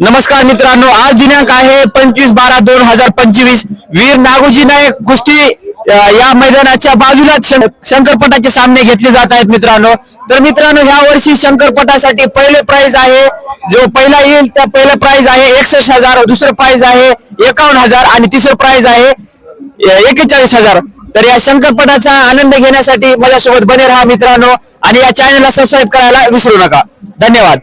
नमस्कार मित्रांनो, आज दिनांक आहे 25/12/2025. वीर नागोजी नायक कुस्ती या मैदानाच्या बाजूलाच शंकरपटाचे सामने घेतले जात आहेत मित्रांनो. तर मित्रांनो, ह्या वर्षी शंकरपटासाठी पहिले प्राइज आहे, जो पहिला येईल त्या पहिला प्राइज आहे 61,000, दुसरं प्राइज आहे 51,000 आणि तिसरं प्राइज आहे 41,000. तर या शंकरपटाचा आनंद घेण्यासाठी माझ्यासोबत बने राहा मित्रांनो, आणि या चॅनलला सबस्क्राईब करायला विसरू नका. धन्यवाद.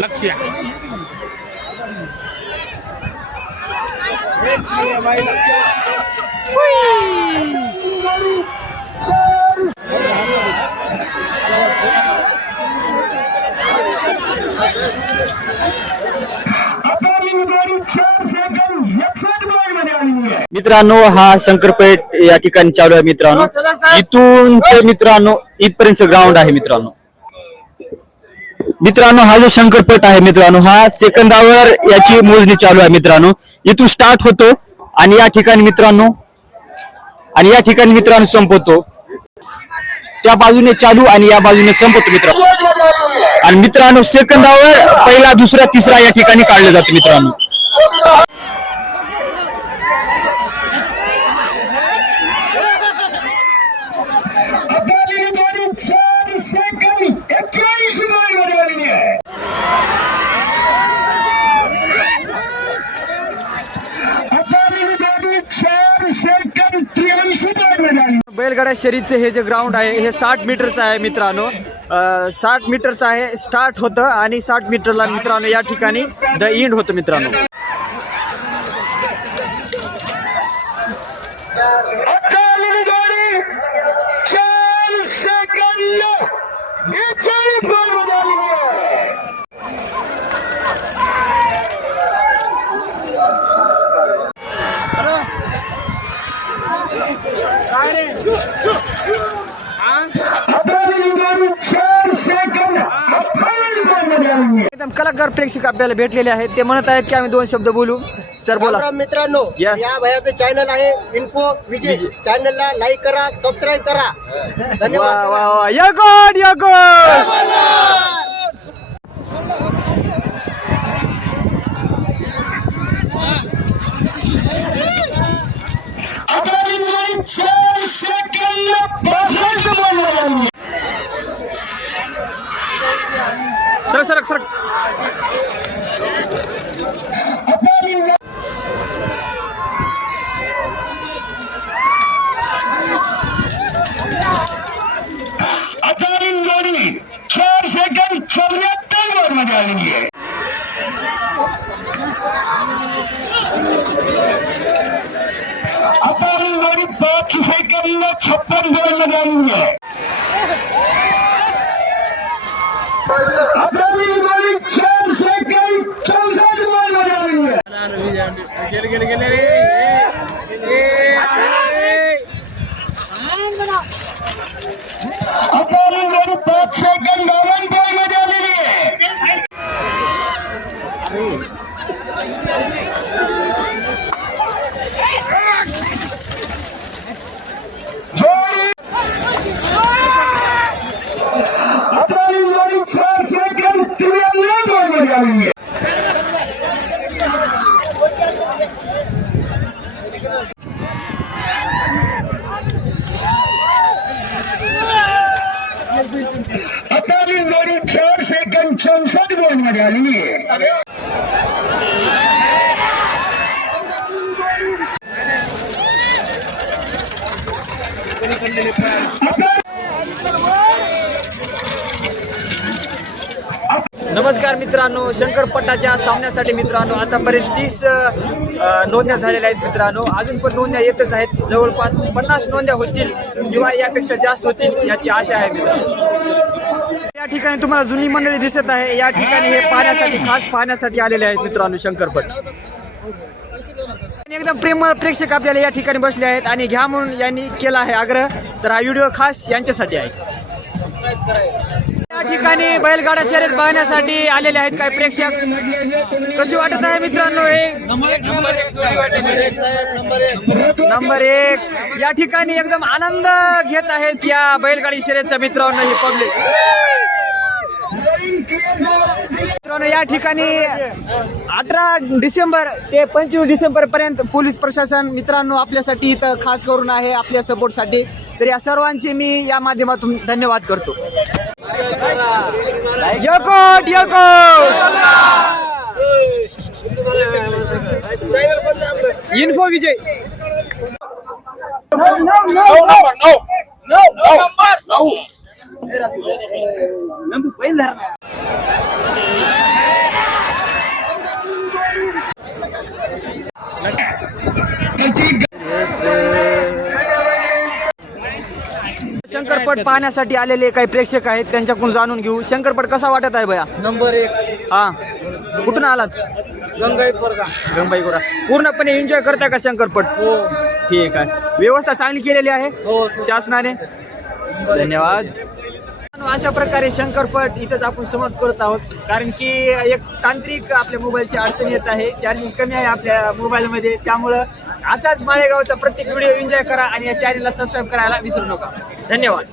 लक्ष्य मित्रांनो, हा शंकरपेठ या ठिकाणी चालू आहे मित्रांनो. इथून ते मित्रांनो इथपर्यंत ग्राउंड आहे मित्रांनो. हा जो शंकरपट आहे मित्रांनो, हा सेकंदावर याची मोजणी चालू आहे मित्रांनो. इथून स्टार्ट होतो आणि या ठिकाणी मित्रांनो संपवतो. त्या बाजूने चालू आणि या बाजूने संपवतो मित्रांनो. आणि मित्रांनो, सेकंदावर पहिला, दुसरा, तिसरा या ठिकाणी काढलं जातं मित्रांनो. बैलगाड्या शर्यतीचे हे जे ग्राउंड आहे हे 60 मीटरचं आहे मित्रांनो. 60 मीटरचं आहे. स्टार्ट होतं आणि 60 मीटरला मित्रांनो या ठिकाणी द एंड होतं मित्रांनो. एकदम कलाकार प्रेक्षक आपल्याला भेटलेले आहेत. ते म्हणत आहेत की आम्ही 2 शब्द बोलू. सर बोला. मित्रांनो, या भयाचं चॅनल आहे इन्फो विजय. चॅनलला लाईक करा, सबस्क्राईब करा. धन्यवाद. या गॉड. सर जोडी 4 सेकंद 74 मध्ये आलेली आहे. आता जोडी 5 सेकंद 56 मध्ये आलेली आहे. जोडी 4 सेकंद 64 मध्ये आलेली आहे. गेले रे. आता जोडी 5 सेकंद 52 मध्ये आलेली आहे. जोडी 4 सेकंद 93 मध्ये आलेली आहे. आता जोडी 4 सेकंद 64 मध्ये आलेली आहे. नमस्कार मित्रांनो, शंकरपटाच्या सामन्यासाठी मित्रांनो आतापर्यंत 30 नोंदण्या झालेल्या आहेत मित्रांनो. अजून पण नोंदण्या येतच आहेत. जवळपास 50 नोंदण्या होतील किंवा यापेक्षा जास्त होतील याची आशा आहे मित्रांनो. या ठिकाणी तुम्हाला जुनी मंडळी दिसत आहे. या ठिकाणी हे पाहण्यासाठी, खास पाहण्यासाठी आलेले आहेत मित्रांनो शंकरपट. एकदम प्रेमळ प्रेक्षक आपल्याला या ठिकाणी बसले आहेत आणि घ्या म्हणून यांनी केला आहे आग्रह. तर हा व्हिडिओ खास यांच्यासाठी आहे. या ठिकाणी बैलगाडा शर्यत बघण्यासाठी आलेले आहेत काही प्रेक्षक. कशी वाटत आहे मित्रांनो हे नंबर 1 या ठिकाणी एकदम आनंद घेत आहेत या बैलगाडी शर्यतचा मित्रांनो ही पब्लिक. मित्रांनो या ठिकाणी 18 डिसेंबर ते 25 डिसेंबर पर्यंत पोलीस प्रशासन मित्रांनो आपल्यासाठी इथं खास करून आहे आपल्या सपोर्टसाठी. तर या सर्वांचे मी या माध्यमातून धन्यवाद करतो. यकोट इन्फो विजय. शंकरपट पाहण्यासाठी आलेले काही प्रेक्षक आहेत त्यांच्याकडून जाणून घेऊ. शंकरपट कसा वाटत आहे भया? नंबर 1. हा कुठून आलात? गंगाईपुरा. पूर्णपणे एन्जॉय करताय का शंकरपट? हो. ठीक आहे. व्यवस्था चांगली केलेली आहे हो शासनाने. धन्यवाद. अशा प्रकारे शंकरपट इथंच आपण समाप्त करत आहोत कारण की एक तांत्रिक आपल्या मोबाईलची अडचण येत आहे. चार्जिंग कमी आहे आपल्या मोबाईलमध्ये. त्यामुळं असाच माळेगावचा प्रत्येक व्हिडिओ एन्जॉय करा आणि या चॅनलला सबस्क्राईब करायला विसरू नका. धन्यवाद.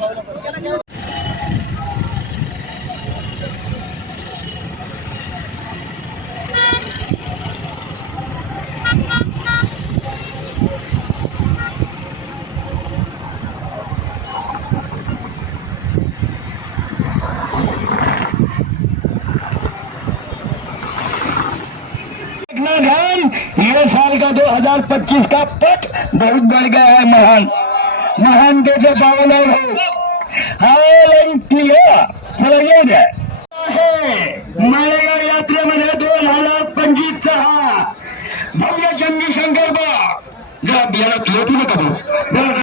ये साल का 2025 का पट बहुत बढ़ गया है. महान कैसे पावन और हो चला येऊ द्या. माळेगाव यात्रेमध्ये 2025चा भव्य जंगी शंकर बा जरा बियाणं लोटू नका.